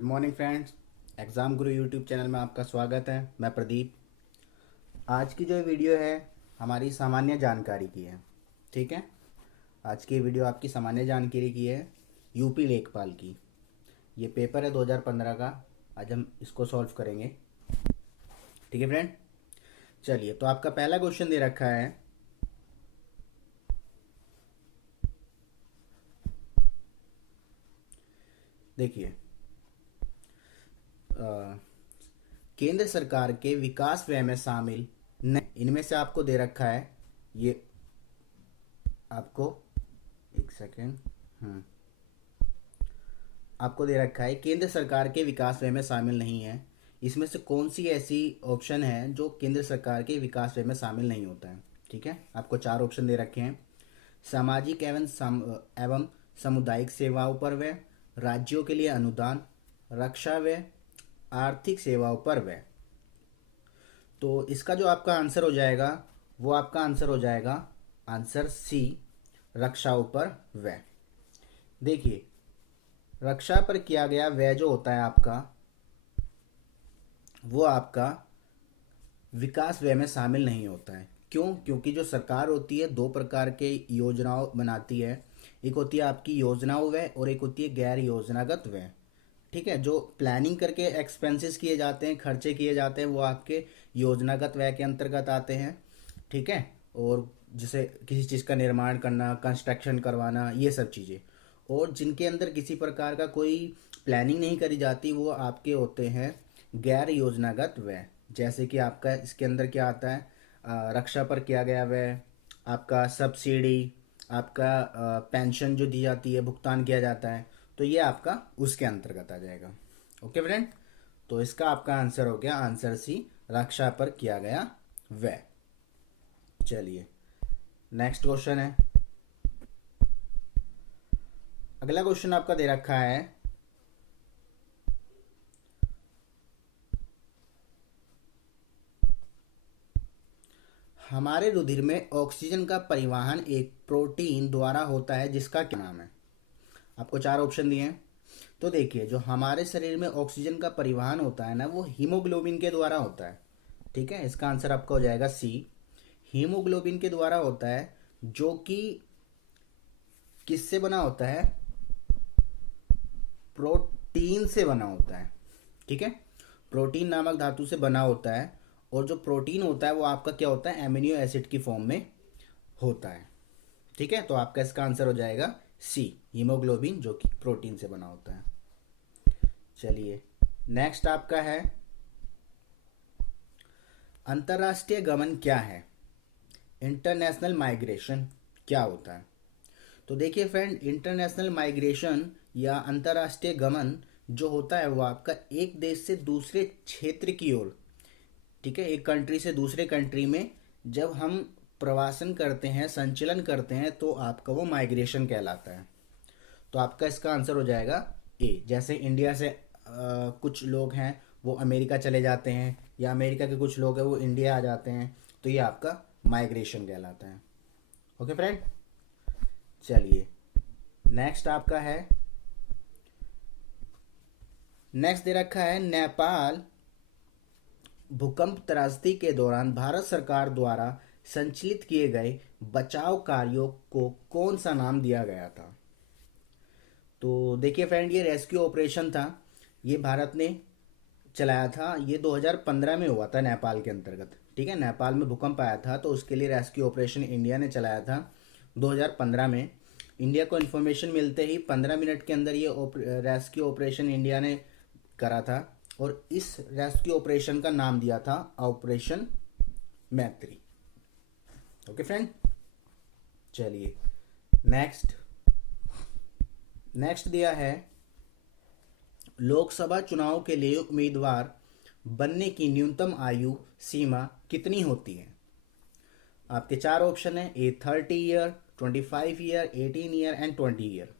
Good morning friends. Exam गुरु YouTube channel में आपका स्वागत है। मैं प्रदीप। आज की जो वीडियो है हमारी सामान्य जानकारी की है। ठीक है, आज की वीडियो आपकी सामान्य जानकारी की है यूपी लेखपाल की। ये पेपर है 2015 का। आज हम इसको सॉल्व करेंगे। ठीक है फ्रेंड, चलिए। तो आपका पहला क्वेश्चन दे रखा है, देखिए, केंद्र सरकार के विकास व्यय में शामिल नहीं, इनमें से आपको दे रखा है ये आपको एक सेकेंड आपको दे रखा है केंद्र सरकार के विकास व्यय में शामिल नहीं है। इसमें से कौन सी ऐसी ऑप्शन है जो केंद्र सरकार के विकास व्यय में शामिल नहीं होता है। ठीक है, आपको चार ऑप्शन दे रखे हैं। सामाजिक एवं सामुदायिक सेवाओं पर व्यय, राज्यों के लिए अनुदान, रक्षा व्यय, आर्थिक सेवाओं पर व्यय। तो इसका जो आपका आंसर हो जाएगा वो आपका आंसर हो जाएगा आंसर सी, रक्षाओं पर व्यय। देखिए, रक्षा पर किया गया व्यय जो होता है आपका, वो आपका विकास व्यय में शामिल नहीं होता है। क्यों? क्योंकि जो सरकार होती है दो प्रकार के योजनाओं बनाती है। एक होती है आपकी योजनाओं व्यय और एक होती है गैर योजनागत व्यय। ठीक है, जो प्लानिंग करके एक्सपेंसेस किए जाते हैं, खर्चे किए जाते हैं, वो आपके योजनागत व्यय के अंतर्गत आते हैं। ठीक है, और जैसे किसी चीज़ का निर्माण करना, कंस्ट्रक्शन करवाना, ये सब चीज़ें। और जिनके अंदर किसी प्रकार का कोई प्लानिंग नहीं करी जाती वो आपके होते हैं गैर योजनागत व्यय। जैसे कि आपका इसके अंदर क्या आता है, रक्षा पर किया गया व्यय, आपका सब्सिडी, आपका पेंशन जो दी जाती है, भुगतान किया जाता है, तो ये आपका उसके अंतर्गत आ जाएगा। ओके फ्रेंड, तो इसका आपका आंसर हो गया आंसर सी, रक्षा पर किया गया व्यय। चलिए, नेक्स्ट क्वेश्चन है। अगला क्वेश्चन आपका दे रखा है, हमारे रुधिर में ऑक्सीजन का परिवहन एक प्रोटीन द्वारा होता है जिसका क्या नाम है। आपको चार ऑप्शन दिए हैं। तो देखिए, जो हमारे शरीर में ऑक्सीजन का परिवहन होता है ना, वो हीमोग्लोबिन के द्वारा होता है। ठीक है, इसका आंसर आपका हो जाएगा सी, हीमोग्लोबिन के द्वारा होता है, जो कि किससे बना होता है, प्रोटीन से बना होता है। ठीक है, प्रोटीन नामक धातु से बना होता है। और जो प्रोटीन होता है वो आपका क्या होता है, एमिनो एसिड की फॉर्म में होता है। ठीक है, तो आपका इसका आंसर हो जाएगा सी, हीमोग्लोबिन, जो कि प्रोटीन से बना होता है। चलिए, नेक्स्ट आपका है, अंतरराष्ट्रीय गमन क्या है, इंटरनेशनल माइग्रेशन क्या होता है। तो देखिए फ्रेंड, इंटरनेशनल माइग्रेशन या अंतरराष्ट्रीय गमन जो होता है वो आपका एक देश से दूसरे क्षेत्र की ओर, ठीक है, एक कंट्री से दूसरे कंट्री में जब हम प्रवासन करते हैं, संचलन करते हैं, तो आपका वो माइग्रेशन कहलाता है। तो आपका इसका आंसर हो जाएगा ए। जैसे इंडिया से कुछ लोग हैं वो अमेरिका चले जाते हैं, या अमेरिका के कुछ लोग हैं वो इंडिया आ जाते हैं, तो ये आपका माइग्रेशन कहलाता है। ओके फ्रेंड, चलिए, नेक्स्ट आपका है, नेक्स्ट दे रखा है, नेपाल भूकंप त्रासदी के दौरान भारत सरकार द्वारा संचालित किए गए बचाव कार्यों को कौन सा नाम दिया गया था। तो देखिए फ्रेंड, ये रेस्क्यू ऑपरेशन था, ये भारत ने चलाया था। ये 2015 में हुआ था नेपाल के अंतर्गत। ठीक है, नेपाल में भूकंप आया था तो उसके लिए रेस्क्यू ऑपरेशन इंडिया ने चलाया था 2015 में। इंडिया को इन्फॉर्मेशन मिलते ही 15 मिनट के अंदर ये रेस्क्यू ऑपरेशन इंडिया ने करा था, और इस रेस्क्यू ऑपरेशन का नाम दिया था ऑपरेशन मैत्री। ओके फ्रेंड, चलिए, नेक्स्ट दिया है, लोकसभा चुनाव के लिए उम्मीदवार बनने की न्यूनतम आयु सीमा कितनी होती है। आपके चार ऑप्शन है, ए 30 year, 25 year, 18 year and 20 year.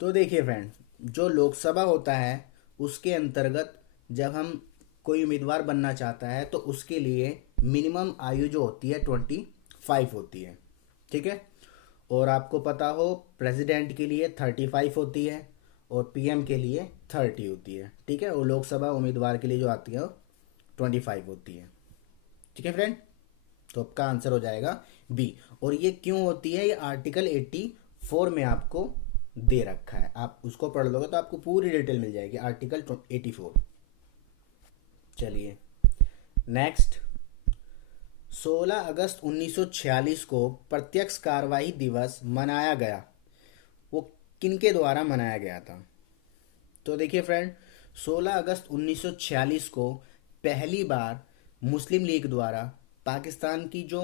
तो देखिए फ्रेंड, जो लोकसभा होता है उसके अंतर्गत जब हम कोई उम्मीदवार बनना चाहता है तो उसके लिए मिनिमम आयु जो होती है 25 होती है। ठीक है, और आपको पता हो प्रेसिडेंट के लिए 35 होती है, और पीएम के लिए 30 होती है, ठीक है। और लोकसभा उम्मीदवार के लिए जो आती है वो 25 होती है, ठीक है फ्रेंड। तो आपका आंसर हो जाएगा बी। और ये क्यों होती है, ये आर्टिकल 84 में आपको दे रखा है, आप उसको पढ़ लोगे तो आपको पूरी डिटेल मिल जाएगी, आर्टिकल 84। चलिए नेक्स्ट, 16 अगस्त 1946 को प्रत्यक्ष कार्यवाही दिवस मनाया गया, वो किनके द्वारा मनाया गया था? तो देखिए फ्रेंड, 16 अगस्त 1946 को पहली बार मुस्लिम लीग द्वारा पाकिस्तान की जो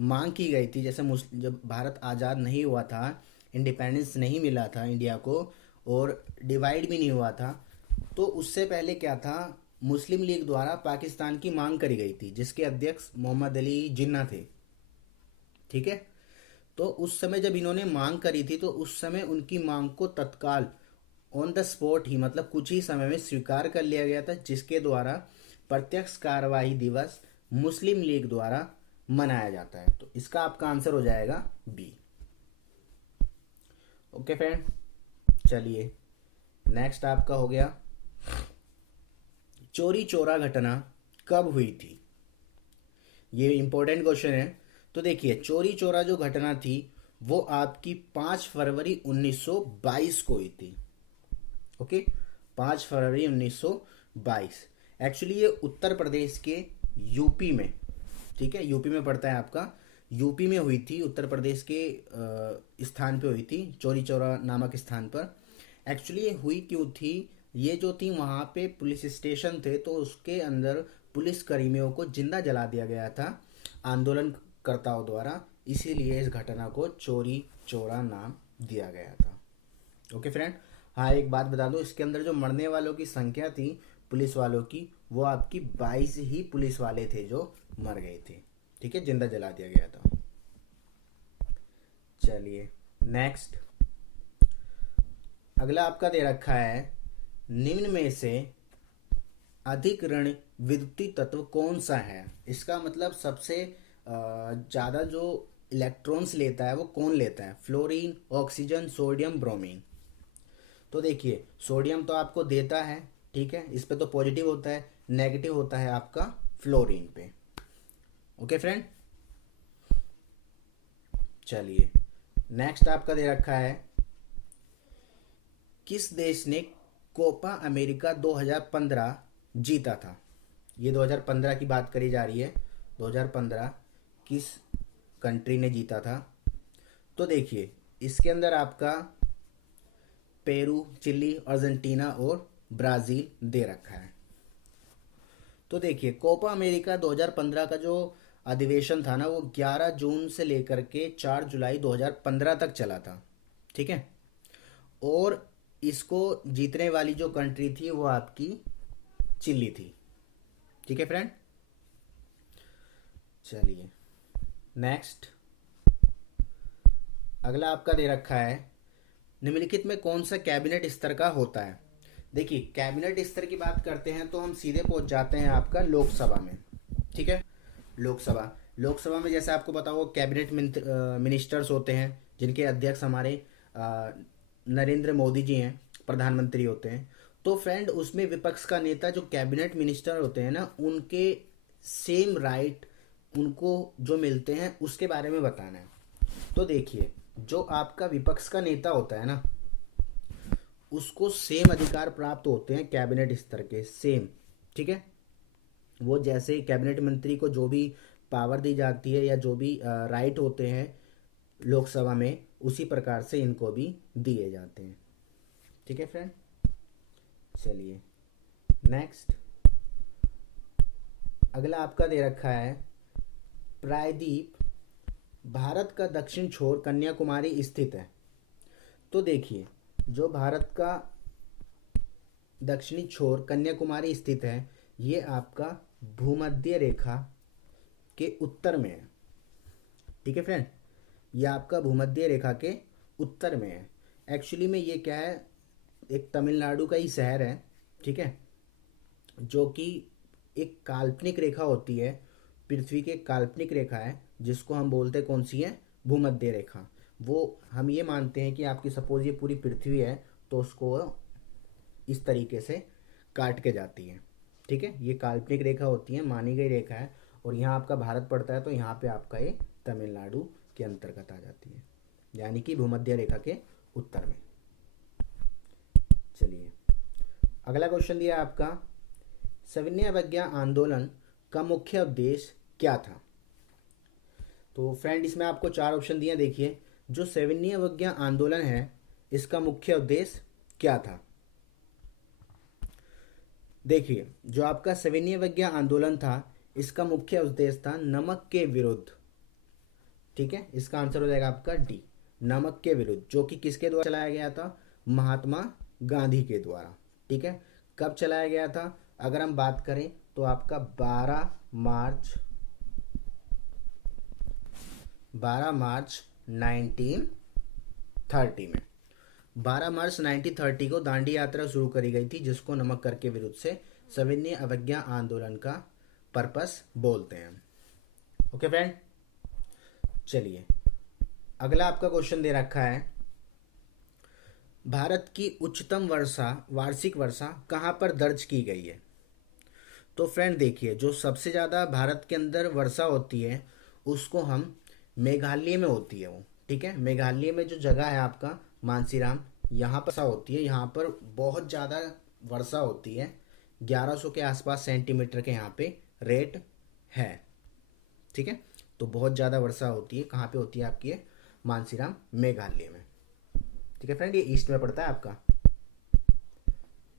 मांग की गई थी, जैसे जब भारत आज़ाद नहीं हुआ था, इंडिपेंडेंस नहीं मिला था इंडिया को, और डिवाइड भी नहीं हुआ था, तो उससे पहले क्या था, मुस्लिम लीग द्वारा पाकिस्तान की मांग करी गई थी, जिसके अध्यक्ष मोहम्मद अली जिन्ना थे, ठीक है। तो उस समय जब इन्होंने मांग करी थी, तो उस समय उनकी मांग को तत्काल ऑन द स्पॉट ही, मतलब कुछ ही समय में स्वीकार कर लिया गया था, जिसके द्वारा प्रत्यक्ष कार्यवाही दिवस मुस्लिम लीग द्वारा मनाया जाता है। तो इसका आपका आंसर हो जाएगा बी। ओके फ्रेंड, चलिए नेक्स्ट आपका हो गया, चोरी चोरा घटना कब हुई थी? ये इंपॉर्टेंट क्वेश्चन है। तो देखिए, चोरी चोरा जो घटना थी वो आपकी 5 फरवरी 1922 को हुई थी। ओके, 5 फरवरी 1922। एक्चुअली ये उत्तर प्रदेश के यूपी में, ठीक है, यूपी में पड़ता है आपका, यूपी में हुई थी, उत्तर प्रदेश के स्थान पे हुई थी, चोरी चौरा नामक स्थान पर। एक्चुअली ये हुई क्यों थी, ये जो थी वहाँ पे पुलिस स्टेशन थे, तो उसके अंदर पुलिस कर्मियों को जिंदा जला दिया गया था आंदोलनकर्ताओं द्वारा, इसीलिए इस घटना को चोरी चोरा नाम दिया गया था। ओके फ्रेंड, हाँ एक बात बता दो, इसके अंदर जो मरने वालों की संख्या थी पुलिस वालों की, वो आपकी 22 ही पुलिस वाले थे जो मर गए थे, ठीक है, जिंदा जला दिया गया था। चलिए नेक्स्ट, अगला आपका दे रखा है, निम्न में से अधिकरण विद्युतीय तत्व कौन सा है? इसका मतलब सबसे ज़्यादा जो इलेक्ट्रॉन्स लेता है वो कौन लेता है? Fluorine, oxygen, sodium, bromine. तो देखिए, सोडियम तो आपको देता है, ठीक है, इस पे तो पॉजिटिव होता है, नेगेटिव होता है आपका फ्लोरीन पे। ओके फ्रेंड, चलिए नेक्स्ट आपका दे रखा है, किस देश ने कोपा अमेरिका 2015 जीता था? ये 2015 की बात करी जा रही है, 2015 किस कंट्री ने जीता था? तो देखिए, इसके अंदर आपका पेरू, चिली, अर्जेंटीना और ब्राज़ील दे रखा है। तो देखिए, कोपा अमेरिका 2015 का जो अधिवेशन था ना, वो 11 जून से लेकर के 4 जुलाई 2015 तक चला था, ठीक है। और इसको जीतने वाली जो कंट्री थी वो आपकी चिली थी, ठीक है फ्रेंड। चलिए नेक्स्ट, अगला आपका दे रखा है, निम्नलिखित में कौन सा कैबिनेट स्तर का होता है? देखिए, कैबिनेट स्तर की बात करते हैं तो हम सीधे पहुंच जाते हैं आपका लोकसभा में, ठीक है। लोकसभा में जैसे आपको पता हो, कैबिनेट मिनिस्टर्स होते हैं, जिनके अध्यक्ष हमारे नरेंद्र मोदी जी हैं, प्रधानमंत्री होते हैं। तो फ्रेंड, उसमें विपक्ष का नेता जो कैबिनेट मिनिस्टर होते हैं ना, उनके सेम राइट उनको जो मिलते हैं उसके बारे में बताना है। तो देखिए, जो आपका विपक्ष का नेता होता है ना, उसको सेम अधिकार प्राप्त होते हैं कैबिनेट स्तर के, सेम, ठीक है। वो जैसे कैबिनेट मंत्री को जो भी पावर दी जाती है या जो भी राइट होते हैं लोकसभा में, उसी प्रकार से इनको भी दिए जाते हैं, ठीक है फ्रेंड। चलिए नेक्स्ट, अगला आपका दे रखा है, प्रायद्वीप भारत का दक्षिण छोर कन्याकुमारी स्थित है। तो देखिए, जो भारत का दक्षिणी छोर कन्याकुमारी स्थित है, ये आपका भूमध्य रेखा के उत्तर में है, ठीक है फ्रेंड, ये आपका भूमध्य रेखा के उत्तर में है। एक्चुअली में ये क्या है, एक तमिलनाडु का ही शहर है, ठीक है, जो कि एक काल्पनिक रेखा होती है, पृथ्वी की एक काल्पनिक रेखा है, जिसको हम बोलते हैं कौन सी है, भूमध्य रेखा। वो हम ये मानते हैं कि आपकी सपोज ये पूरी पृथ्वी है, तो उसको इस तरीके से काट के जाती है। ठीक है, ये काल्पनिक रेखा होती है, मानी गई रेखा है। और यहाँ आपका भारत पड़ता है तो यहाँ पे आपका ये तमिलनाडु के अंतर्गत आ जाती है, यानी कि भूमध्य रेखा के उत्तर में। चलिए, अगला क्वेश्चन दिया आपका, सविनय अवज्ञा आंदोलन का मुख्य उद्देश्य क्या था? तो फ्रेंड इसमें आपको चार ऑप्शन दिए, देखिए। जो सविनय अवज्ञा आंदोलन है इसका मुख्य उद्देश्य क्या था? देखिए, जो आपका सविनय अवज्ञा आंदोलन था इसका मुख्य उद्देश्य था नमक के विरुद्ध। ठीक है, इसका आंसर हो जाएगा आपका डी, नमक के विरुद्ध, जो कि किसके द्वारा चलाया गया था? महात्मा गांधी के द्वारा। ठीक है, कब चलाया गया था? अगर हम बात करें तो आपका 12 मार्च 1930 में, 12 मार्च 1930 को दांडी यात्रा शुरू करी गई थी, जिसको नमक कर के विरुद्ध से सविनय अवज्ञा आंदोलन का पर्पस बोलते हैं। ओके फ्रेंड, चलिए अगला आपका क्वेश्चन दे रखा है, भारत की उच्चतम वार्षिक वर्षा कहाँ पर दर्ज की गई है? तो फ्रेंड देखिए, जो सबसे ज़्यादा भारत के अंदर वर्षा होती है उसको हम मेघालय में होती है वो। ठीक है, मेघालय में जो जगह है आपका मानसीराम, यहाँ पर वर्षा होती है, यहाँ पर बहुत ज़्यादा वर्षा होती है, 1100 के आसपास सेंटीमीटर के यहाँ पे रेट है। ठीक है, तो बहुत ज़्यादा वर्षा होती है, कहाँ पे होती है आपकी? मानसीराम, मेघालय में। ठीक है फ्रेंड, ये ईस्ट में पड़ता है आपका।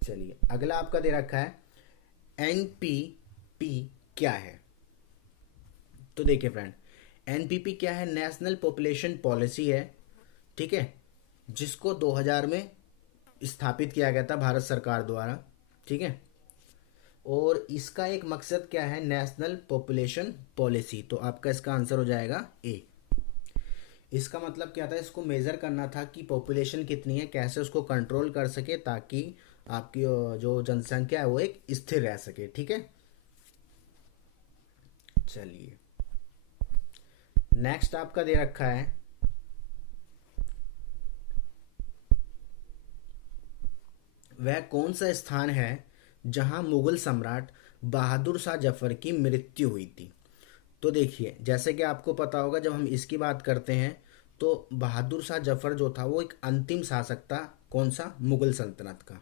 चलिए, अगला आपका दे रखा है, एनपीपी क्या है? तो देखिए फ्रेंड, एनपीपी क्या है? नेशनल पॉपुलेशन पॉलिसी है। ठीक है, जिसको 2000 में स्थापित किया गया था भारत सरकार द्वारा। ठीक है, और इसका एक मकसद क्या है? National population policy. तो आपका इसका आंसर हो जाएगा ए। इसका मतलब क्या था? इसको मेज़र करना था कि पॉपुलेशन कितनी है, कैसे उसको कंट्रोल कर सके ताकि आपकी जो जनसंख्या है वो एक स्थिर रह सके। ठीक है, चलिए नेक्स्ट आपका दे रखा है, वह कौन सा स्थान है जहां मुगल सम्राट बहादुर शाह जफर की मृत्यु हुई थी? तो देखिए, जैसे कि आपको पता होगा, जब हम इसकी बात करते हैं तो बहादुर शाह जफर जो था वो एक अंतिम शासक था। कौन सा? मुगल सल्तनत का।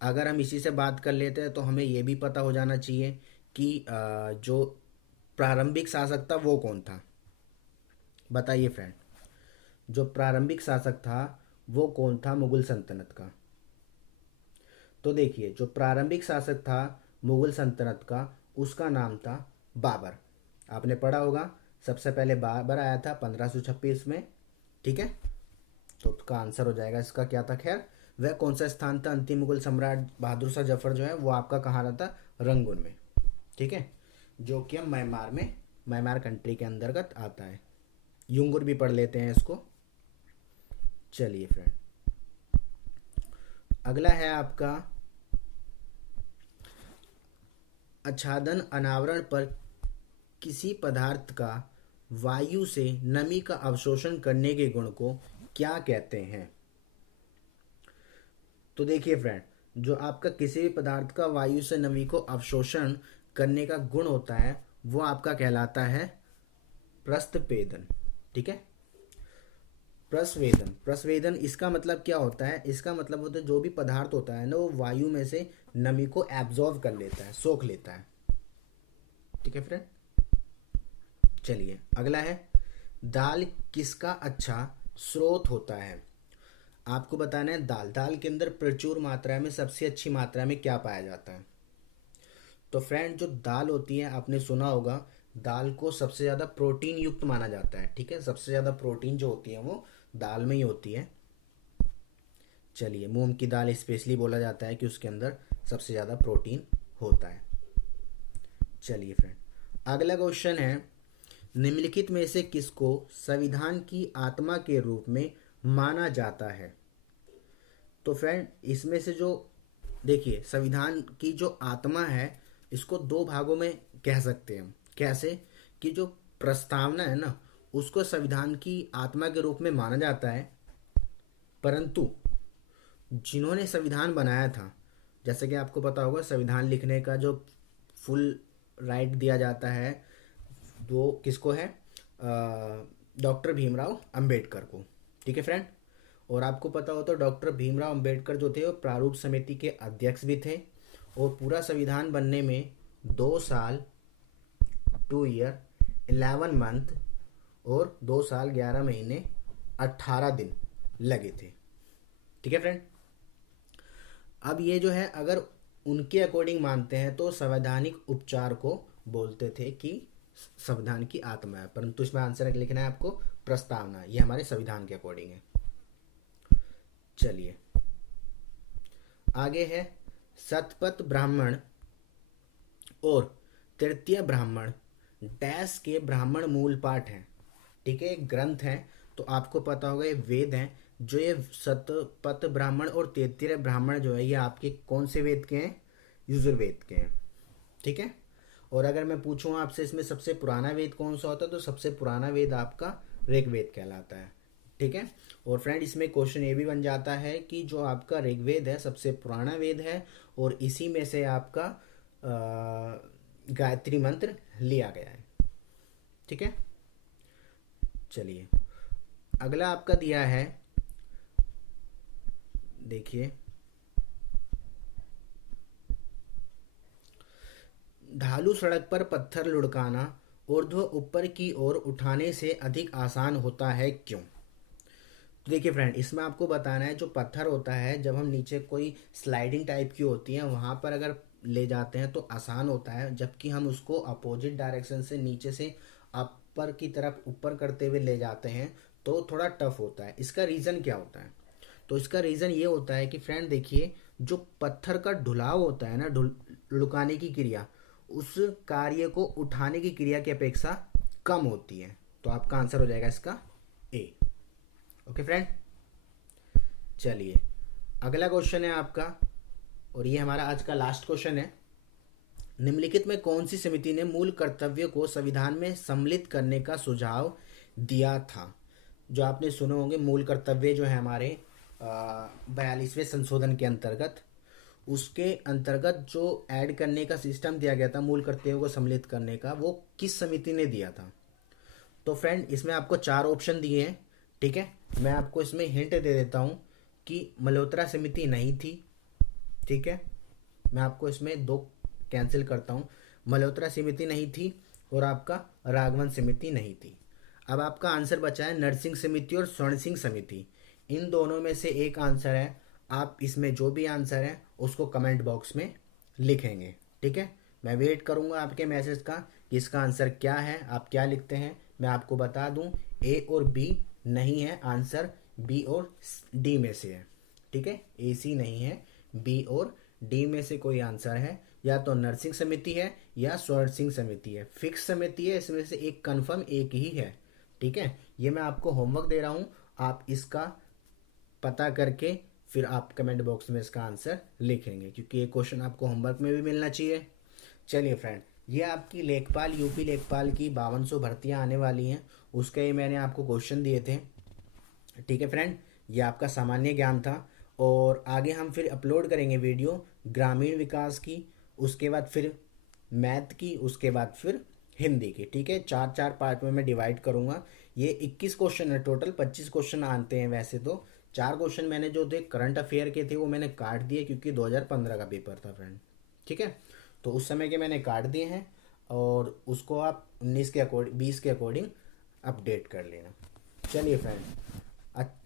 अगर हम इसी से बात कर लेते हैं तो हमें ये भी पता हो जाना चाहिए कि जो प्रारंभिक शासक था वो कौन था? बताइए फ्रेंड, जो प्रारंभिक शासक था वो कौन था मुगल सल्तनत का? तो देखिए, जो प्रारंभिक शासक था मुगल सल्तनत का उसका नाम था बाबर। आपने पढ़ा होगा, सबसे पहले बाबर आया था 1526 में। ठीक है, तो उसका आंसर हो जाएगा इसका क्या था? खैर, वह कौन सा स्थान था? अंतिम मुगल सम्राट बहादुर शाह जफर जो है वो आपका कहाँ रहता? रंगून में। ठीक है, जो कि हम म्यांमार कंट्री के अंतर्गत आता है। युंगुर भी पढ़ लेते हैं इसको। चलिए फ्रेंड, अगला है आपका, आच्छादन अनावरण पर किसी पदार्थ का वायु से नमी का अवशोषण करने के गुण को क्या कहते हैं? तो देखिए फ्रेंड, जो आपका किसी भी पदार्थ का वायु से नमी को अवशोषण करने का गुण होता है वो आपका कहलाता है प्रस्थपेदन। ठीक है, प्रस्वेदन इसका मतलब क्या होता है? इसका मतलब होता है जो भी पदार्थ होता है ना वो वायु में से नमी को एब्जॉर्व कर लेता है, सोख लेता है। ठीक है फ्रेंड, चलिए अगला है, दाल किसका अच्छा स्रोत होता है? आपको बताना है, दाल के अंदर प्रचुर मात्रा में, सबसे अच्छी मात्रा में क्या पाया जाता है? तो फ्रेंड, जो दाल होती है आपने सुना होगा, दाल को सबसे ज़्यादा प्रोटीन युक्त माना जाता है। ठीक है, सबसे ज़्यादा प्रोटीन जो होती है वो दाल में ही होती है। चलिए, मूंग की दाल स्पेशली बोला जाता है कि उसके अंदर सबसे ज़्यादा प्रोटीन होता है। चलिए फ्रेंड, अगला क्वेश्चन है, निम्नलिखित में से किसको संविधान की आत्मा के रूप में माना जाता है? तो फ्रेंड, इसमें से जो देखिए, संविधान की जो आत्मा है इसको दो भागों में कह सकते हैं हम। कैसे? कि जो प्रस्तावना है ना उसको संविधान की आत्मा के रूप में माना जाता है, परंतु जिन्होंने संविधान बनाया था, जैसे कि आपको पता होगा संविधान लिखने का जो फुल राइट दिया जाता है वो किसको है, डॉक्टर भीमराव अंबेडकर को। ठीक है फ्रेंड। और आपको पता हो तो डॉक्टर भीमराव अंबेडकर जो थे वो प्रारूप समिति के अध्यक्ष भी थे। और पूरा संविधान बनने में 2 साल 2 ईयर 11 मंथ और 2 साल 11 महीने 18 दिन लगे थे। ठीक है फ्रेंड। अब ये जो है अगर उनके अकॉर्डिंग मानते हैं तो संवैधानिक उपचार को बोलते थे कि संविधान की आत्मा है, परंतु इसमें आंसर लिखना है आपको प्रस्तावना। ये हमारे संविधान के अकॉर्डिंग है। चलिए आगे है शतपथ ब्राह्मण और तृतीय ब्राह्मण डैश के ब्राह्मण मूल पाठ हैं। ठीक है, एक ग्रंथ है, तो आपको पता होगा ये वेद हैं। जो ये शतपथ ब्राह्मण और तृतीय ब्राह्मण जो है ये आपके कौन से वेद के हैं, यजुर्वेद के हैं। ठीक है। और अगर मैं पूछूं आपसे इसमें सबसे पुराना वेद कौन सा होता है तो सबसे पुराना वेद आपका ऋग्वेद कहलाता है। ठीक है। और फ्रेंड इसमें क्वेश्चन ये भी बन जाता है कि जो आपका ऋग्वेद है सबसे पुराना वेद है और इसी में से आपका गायत्री मंत्र लिया गया है। ठीक है। चलिए अगला आपका दिया है, देखिए ढालू सड़क पर पत्थर लुढ़काना ऊर्ध्व ऊपर की ओर उठाने से अधिक आसान होता है क्यों। तो देखिए फ्रेंड इसमें आपको बताना है जो पत्थर होता है जब हम नीचे कोई स्लाइडिंग टाइप की होती है वहां पर अगर ले जाते हैं तो आसान होता है, जबकि हम उसको अपोजिट डायरेक्शन से नीचे से अपर की तरफ ऊपर करते हुए ले जाते हैं तो थोड़ा टफ होता है। इसका रीज़न क्या होता है, तो इसका रीज़न ये होता है कि फ्रेंड देखिए जो पत्थर का ढुलाव होता है ना, लुकाने की क्रिया, उस कार्य को उठाने की क्रिया की अपेक्षा कम होती है। तो आपका आंसर हो जाएगा इसका ए। Okay friend. चलिए अगला क्वेश्चन है आपका और ये हमारा आज का लास्ट क्वेश्चन है। निम्नलिखित में कौन सी समिति ने मूल कर्तव्य को संविधान में सम्मिलित करने का सुझाव दिया था। जो आपने सुने होंगे मूल कर्तव्य जो है हमारे 42वें संशोधन के अंतर्गत, उसके अंतर्गत जो ऐड करने का सिस्टम दिया गया था मूल कर्तव्यों को सम्मिलित करने का, वो किस समिति ने दिया था। तो फ्रेंड इसमें आपको 4 ऑप्शन दिए हैं। ठीक है, मैं आपको इसमें हिंट दे देता हूँ कि मल्होत्रा समिति नहीं थी। ठीक है, मैं आपको इसमें 2 कैंसिल करता हूँ। मल्होत्रा समिति नहीं थी और आपका राघवन समिति नहीं थी। अब आपका आंसर बचा है नरसिंह समिति और स्वर्ण सिंह समिति। इन दोनों में से एक आंसर है। आप इसमें जो भी आंसर है उसको कमेंट बॉक्स में लिखेंगे। ठीक है, मैं वेट करूंगा आपके मैसेज का कि इसका आंसर क्या है, आप क्या लिखते हैं। मैं आपको बता दूं ए और बी नहीं है, आंसर बी और डी में से है। ठीक है, ए सी नहीं है, बी और डी में से कोई आंसर है। या तो नरसिंह समिति है या स्वर्ण सिंह समिति है। फिक्स समिति है, इसमें से एक कंफर्म एक ही है। ठीक है, ये मैं आपको होमवर्क दे रहा हूँ, आप इसका पता करके फिर आप कमेंट बॉक्स में इसका आंसर लिखेंगे, क्योंकि ये क्वेश्चन आपको होमवर्क में भी मिलना चाहिए। चलिए फ्रेंड, ये आपकी लेखपाल यूपी लेखपाल की 5200 भर्तियाँ आने वाली हैं, उसके ही मैंने आपको क्वेश्चन दिए थे। ठीक है फ्रेंड, ये आपका सामान्य ज्ञान था। और आगे हम फिर अपलोड करेंगे वीडियो ग्रामीण विकास की, उसके बाद फिर मैथ की, उसके बाद फिर हिंदी की। ठीक है, 4 पार्ट में मैं डिवाइड करूंगा। ये 21 क्वेश्चन है टोटल, 25 क्वेश्चन आते हैं वैसे तो। 4 क्वेश्चन मैंने जो थे करंट अफेयर के थे वो मैंने काट दिए क्योंकि 2015 का पेपर था फ्रेंड। ठीक है, तो उस समय के मैंने काट दिए हैं और उसको आप 19 के अकॉर्डिंग 20 के अकॉर्डिंग अपडेट कर लेना। चलिए फ्रेंड,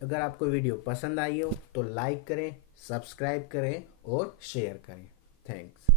अगर आपको वीडियो पसंद आई हो तो लाइक करें, सब्सक्राइब करें और शेयर करें। थैंक्स।